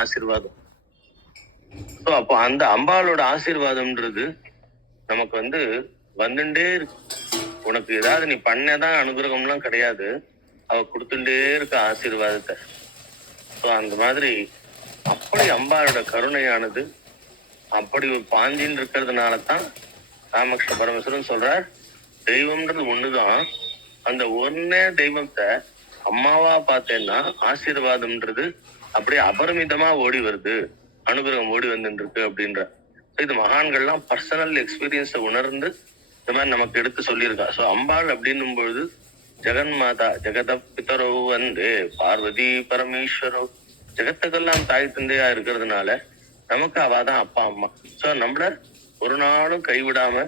ஆசீர்வாதம். ஸோ அப்போ அந்த அம்பாளோட ஆசீர்வாதம்ன்றது நமக்கு வந்துட்டே இருக்கு. உனக்கு ஏதாவது நீ பண்ணதான் அனுகிரகம்லாம் கிடையாது, அவ கொடுத்துட்டே இருக்க ஆசீர்வாதத்தை. ஸோ அந்த மாதிரி அப்படி அம்பாளோட கருணையானது அப்படி ஒரு பாஞ்சின்னு இருக்கிறதுனாலதான் ராமகிருஷ்ண பரமேஸ்வரன் சொல்றார், தெய்வம்ன்றது ஒண்ணுதான், அந்த ஒன்னே தெய்வத்தை அம்மாவா பார்த்தேன்னா ஆசீர்வாதம்ன்றது அப்படியே அபரிமிதமா ஓடி வருது, அனுகிரகம் ஓடி வந்துட்டு இருக்கு அப்படின்ற. இது மகான்கள்லாம் பர்சனல் எக்ஸ்பீரியன்ஸை உணர்ந்து இந்த மாதிரி நமக்கு எடுத்து சொல்லியிருக்கா. ஸோ அம்பாள் அப்படின்னும் பொழுது ஜெகன் மாதா ஜெகத பிதரோ வந்தே பார்வதி பரமேஸ்வரோ, ஜெகத்துக்கெல்லாம் தாய் தந்தையா இருக்கிறதுனால நமக்கு அவாதான் அப்பா அம்மா. ஸோ நம்மள ஒரு நாளும் கைவிடாம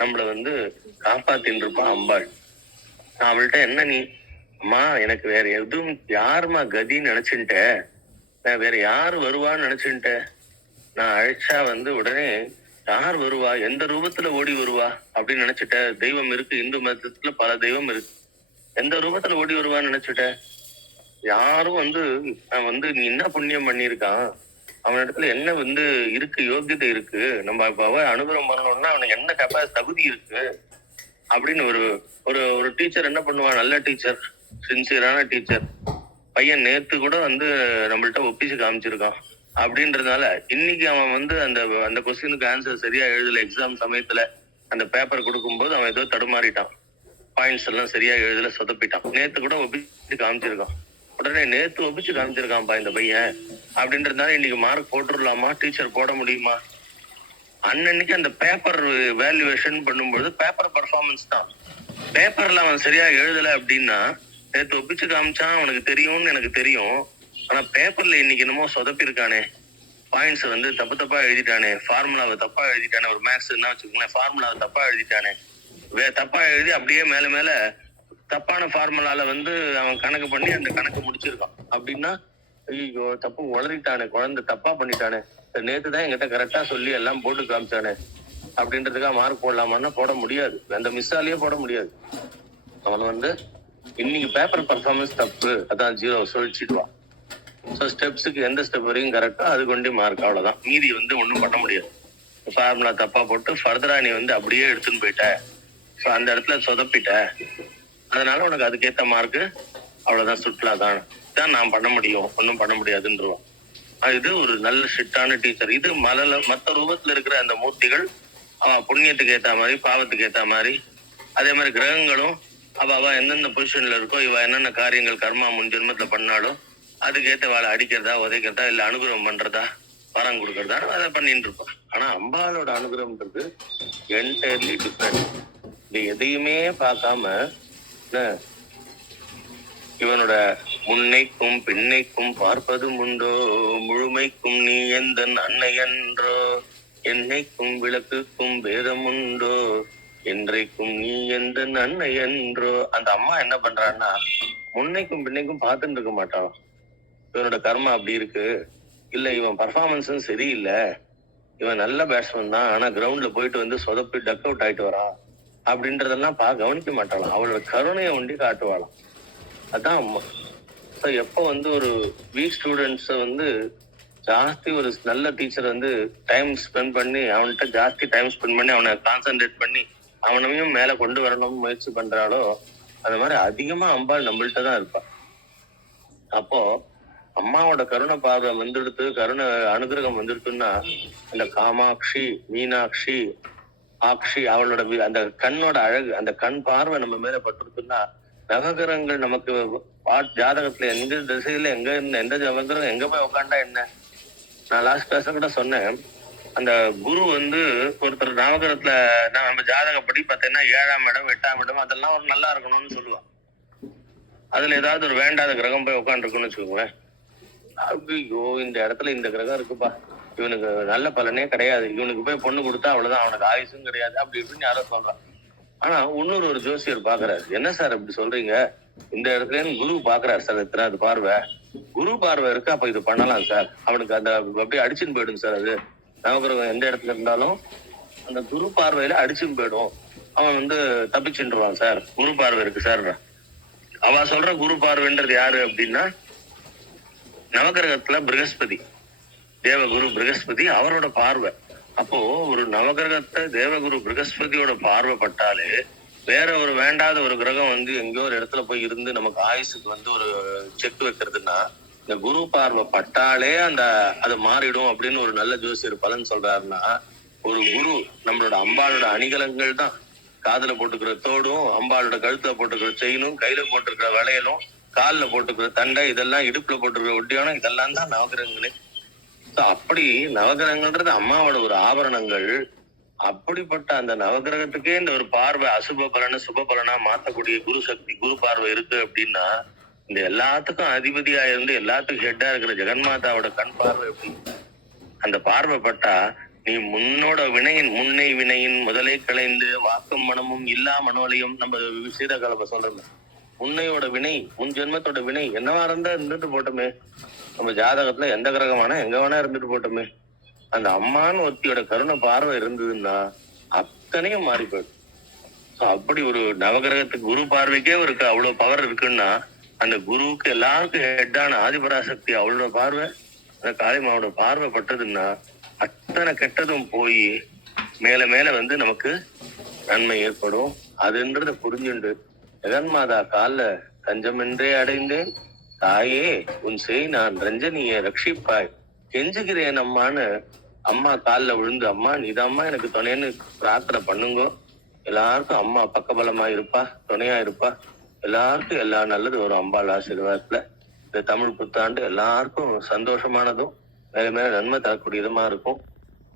நம்மள காப்பாத்தின்னு இருப்பா அம்பாள். நான் அவள்கிட்ட என்ன நீ அம்மா எனக்கு வேற எதுவும் யாருமா கதின்னு நினைச்சுட்ட, நான் வேற யாரு வருவான்னு நினைச்சுட்ட, நான் அழைச்சா உடனே யார் வருவா, எந்த ரூபத்துல ஓடி வருவா அப்படின்னு நினைச்சிட்ட. தெய்வம் இருக்கு, இந்து மதத்துல பல தெய்வம் இருக்கு, எந்த ரூபத்துல ஓடி வருவான்னு நினைச்சிட்ட. யாரும் நீ என்ன புண்ணியம் பண்ணிருக்கான், அவன் இடத்துல என்ன இருக்கு, யோகியதை இருக்கு, நம்ம அவ அனுகிரகம் பண்ணணும்னா அவனுக்கு என்ன தகுதி இருக்கு அப்படின்னு ஒரு ஒரு ஒரு டீச்சர் என்ன பண்ணுவான், நல்ல டீச்சர், சின்சியரான டீச்சர், பையன் நேத்து கூட நம்மள்ட்ட ஒப்பிச்சு காமிச்சிருக்கான் அப்படின்றதுனால இன்னைக்கு அவன் அந்த அந்த கொஸ்டினுக்கு ஆன்சர் சரியா எழுதல, எக்ஸாம் சமயத்துல அந்த பேப்பர் கொடுக்கும்போது அவன் ஏதோ தடுமாறிட்டான், பாயிண்ட்ஸ் எல்லாம் சரியா எழுதல, சொதப்பிட்டான். நேத்து கூட ஒப்பிச்சு காமிச்சிருக்கான், உடனே நேத்து ஒப்பிச்சு காமிச்சிருக்கான்ப்பா இந்த பையன் அப்படின்றதுனால இன்னைக்கு மார்க் போட்டுடலாமா, டீச்சர் போட முடியுமா? அன்னன்னைக்கு அந்த பேப்பர் வேல்யூவேஷன் பண்ணும்போது பேப்பர் பர்ஃபார்மன்ஸ் தான். பேப்பர்ல அவன் சரியா எழுதல அப்படின்னா நேத்து ஒப்பிச்சு காமிச்சான், அவனுக்கு தெரியும்னு எனக்கு தெரியும், ஆனா பேப்பர்ல இன்னைக்கு என்னமோ சொதப்பிருக்கானே, பாயிண்ட்ஸ் தப்பு தப்பா எழுதிட்டானே, ஃபார்முலாவை தப்பா எழுதிட்டானே, ஒரு மேக்ஸ் என்ன வச்சுக்கோங்களேன், ஃபார்முலாவை தப்பா எழுதிட்டானே, தப்பா எழுதி அப்படியே மேல மேல தப்பான ஃபார்முலால அவன் கணக்கு பண்ணி அந்த கணக்கு முடிச்சிருக்கான் அப்படின்னா, ஐயோ தப்பு உளறிட்டானே, குழந்தை தப்பா பண்ணிட்டானே, நேத்துதான் என்கிட்ட கரெக்டா சொல்லி எல்லாம் போட்டு காமிச்சானே அப்படின்றதுக்காக மார்க் போடலாமான்னா போட முடியாது, அந்த மிஸ்ஸாலேயே போட முடியாது. அவன் இன்னைக்கு பேப்பர் பர்ஃபார்மன்ஸ் தப்பு, அதான் 0 சொல்லிச்சுடுவான். ஸோ ஸ்டெப்ஸுக்கு எந்த ஸ்டெப் வரைக்கும் கரெக்டோ அது கொண்டு மார்க், அவ்வளவுதான். மீதி ஒன்றும் பண்ண முடியாது. ஃபார்முலா தப்பா போட்டு ஃபர்தரா நீ அப்படியே எடுத்துன்னு போயிட்ட, ஸோ அந்த இடத்துல சொதப்பிட்ட, அதனால உனக்கு அதுக்கேற்ற மார்க்கு அவ்வளவுதான், சுற்றுலா தான் நான் பண்ண முடியும், ஒன்றும் பண்ண முடியாதுன்றோம். இது ஒரு நல்ல ஸ்ட்ரிக்டான டீச்சர். இது மற்ற ரூபத்துல இருக்கிற அந்த மூர்த்திகள் அவன் புண்ணியத்துக்கு ஏற்ற மாதிரி, பாவத்துக்கு ஏற்ற மாதிரி, அதே மாதிரி கிரகங்களும் அவ எந்தெந்த பொசிஷன்ல இருக்கோ, இவ என்னென்ன காரியங்கள் கர்மா முன் ஜென்மத்துல பண்ணாலும் அதுக்கேற்ற வேலை அடிக்கிறதா, உதைக்கிறதா, இல்ல அனுகிரகம் பண்றதா, வரம் கொடுக்கறதா, அதை பண்ணிட்டு இருப்போம். ஆனா அம்பாளோட அனுகிரகம்ன்றது என்டையர்லி டிஃப்ரெண்ட். இது எதையுமே பார்க்காம இவனோட முன்னைக்கும் பின்னைக்கும் பார்ப்பதும் உண்டோ, முழுமைக்கும் நீ எந்த அன்னை என்றோ, என்னைக்கும் விளக்குக்கும் பேதம் உண்டோ, என்றைக்கும் நீ எந்த அன்னை என்றோ. அந்த அம்மா என்ன பண்றான்னா முன்னைக்கும் பின்னைக்கும் பார்த்துட்டு இருக்க மாட்டான். இவனோட கர்மா அப்படி இருக்கு, இல்ல இவன் பர்ஃபார்மன்ஸும் சரியில்லை, இவன் நல்ல பேட்ஸ்மேன் தான், ஆனா கிரவுண்ட்ல போயிட்டு சொதப்பி டக் அவுட் ஆயிட்டு வரான் அப்படின்றதெல்லாம் கவனிக்க மாட்டாளாம். அவளோட கருணையை ஒண்டி காட்டுவாளாம். அதான் அம்மா. ஸோ எப்போ ஒரு வீக் ஸ்டூடெண்ட்ஸை ஜாஸ்தி ஒரு நல்ல டீச்சர் டைம் ஸ்பெண்ட் பண்ணி அவன்கிட்ட ஜாஸ்தி டைம் ஸ்பெண்ட் பண்ணி அவனை கான்சென்ட்ரேட் பண்ணி அவனையும் மேல கொண்டு வரணும்னு முயற்சி பண்றாளோ, அந்த மாதிரி அதிகமா அம்பாள் நம்மள்கிட்ட தான் இருப்பா. அப்போ அம்மாவோட கருணை பார்வை கருணை அனுகிரகம் வந்துடுத்துன்னா அந்த காமாட்சி, மீனாட்சி, ஆக்ஷி, அவளோட அந்த கண்ணோட அழகு, அந்த கண் பார்வை நம்ம மேல பட்டுருக்குன்னா நவகிரகங்கள் நமக்கு ஜாதகத்துல எந்த திசையில எங்க இருந்த எந்த நவகிரகம் எங்க போய் உட்காண்டா என்ன. நான் லாஸ்ட் கிளாஸ்ல கூட சொன்னேன், அந்த குரு ஒருத்தர் நவகிரகத்துல நம்ம ஜாதகப்படி பார்த்தீங்கன்னா 7ஆம் இடம் 8ஆம் இடம் அதெல்லாம் ஒரு நல்லா இருக்கணும்னு சொல்லுவான். அதுல ஏதாவது ஒரு வேண்டாத கிரகம் போய் உட்காந்துருக்குன்னு வச்சுக்கோங்களேன், ஐயோ இந்த இடத்துல இந்த கிரகம் இருக்குப்பா, இவனுக்கு நல்ல பலனே கிடையாது, இவனுக்கு போய் பொண்ணு கொடுத்தா அவ்வளவுதான், அவனுக்கு ஆயுசும் கிடையாது அப்படி இப்படின்னு யாரோ சொல்றான். ஆனா இன்னொரு ஒரு ஜோசியர் பாக்குறாரு, என்ன சார் அப்படி சொல்றீங்க, இந்த இடத்துல குரு பாக்குறாரு சார், எத்தனாவது பார்வை, குரு பார்வை இருக்கு, அப்ப இது பண்ணலாம் சார், அவனுக்கு அந்த அப்படியே அடிச்சுன்னு போயிடும் சார், அது நவகிரகம் எந்த இடத்துல இருந்தாலும் அந்த குரு பார்வையில அடிச்சுன்னு போயிடும், அவன் தப்பிச்சுருவான் சார், குரு பார்வை இருக்கு சார். அவ சொல்ற குரு பார்வைன்றது யாரு அப்படின்னா நவகிரகத்துல ப்ரகஸ்பதி. தேவகுரு ப்ரகஸ்பதி அவரோட பார்வை. அப்போ ஒரு நவகிரகத்தை தேவகுரு ப்ரகஸ்பதியோட பார்வை பட்டாலே வேற ஒரு வேண்டாத ஒரு கிரகம் வந்து எங்கேயோ ஒரு இடத்துல போய் இருந்து நமக்கு ஆயுசுக்கு வந்து ஒரு செக் வைக்கிறதுன்னா இந்த குரு பார்வை பட்டாலே அது மாறிடும் அப்படின்னு ஒரு நல்ல ஜோசியர் பலன் சொல்றாருன்னா, ஒரு குரு நம்மளோட அம்பாளோட அணிகலன்கள் தான். காதுல போட்டுக்கிற தோடும், அம்பாளோட கழுத்துல போட்டுக்கிற செயினும், கையில போட்டுக்கிற வளையலும், காலில் போட்டுக்கிற தண்டை, இதெல்லாம் இடுப்புல போட்டுக்கிற ஒட்டியானம், இதெல்லாம் தான் நவகிரகங்களே. அப்படி நவகிரகங்கள்ன்றது அம்மாவோட ஒரு ஆபரணங்கள். அப்படிப்பட்ட அந்த நவகிரகத்துக்கே இந்த ஒரு பார்வை அசுப பலனை சுப பலனா மாத்தக்கூடிய குரு சக்தி, குரு பார்வை இருக்கு அப்படின்னா, இந்த எல்லாத்துக்கும் அதிபதியா இருந்து எல்லாத்துக்கும் ஹெட்டா இருக்கிற ஜெகன்மாதாவோட கண் பார்வை எப்படி? அந்த பார்வை பட்டா நீ முன்னோட வினையின் முன்னை வினையின் முதலை களைந்து வாக்கும் மனமும் இல்லா மனோலையும் நம்ம சீதகாலப்ப சொல்றோம். முன்னையோட வினை, முன் ஜென்மத்தோட வினை என்னவா இருந்தா இருந்துட்டு போட்டோமே, நம்ம ஜாதகத்துல எந்த கிரகமானா எங்க வேணா இருந்துட்டு போட்டோமே, அந்த அம்மான்னு ஒருத்தியோட கருணை பார்வை இருந்ததுன்னா அத்தனையும் மாறி போயிடும். அப்படி ஒரு நவகிரகத்துக்கு குரு பார்வைக்கே இருக்கு அவ்வளவு பவர் இருக்குன்னா, அந்த குருவுக்கு எல்லாருக்கும் ஹெட்டான ஆதிபராசக்தி அவளோட பார்வை, அந்த காளிமாவோட பார்வை பட்டதுன்னா அத்தனை கெட்டதும் போய் மேல மேல வந்து நமக்கு நன்மை ஏற்படும். அதுன்றத புரிஞ்சுண்டு ஜெகன்மாதா கால தஞ்சமென்றே அடைந்தேன், தாயே உன் செய் நான் ரஞ்சனிய ரட்சிப்பாய் கெஞ்சுகிறேன் அம்மான்னு அம்மா காலில் விழுந்து, அம்மா நீதாம்மா எனக்கு துணைன்னு பிரார்த்தனை பண்ணுங்கோ. எல்லாருக்கும் அம்மா பக்கபலமா இருப்பா, துணையா இருப்பா. எல்லாருக்கும் எல்லா நல்லது வரும் அம்பாள் ஆசீர்வாதத்துல. இந்த தமிழ் புத்தாண்டு எல்லாருக்கும் சந்தோஷமானதும் மேல மேல நன்மை தரக்கூடியதுமா இருக்கும்.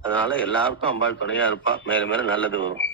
அதனால எல்லாருக்கும் அம்பாள் துணையா இருப்பா, மேல மேல நல்லது வரும்.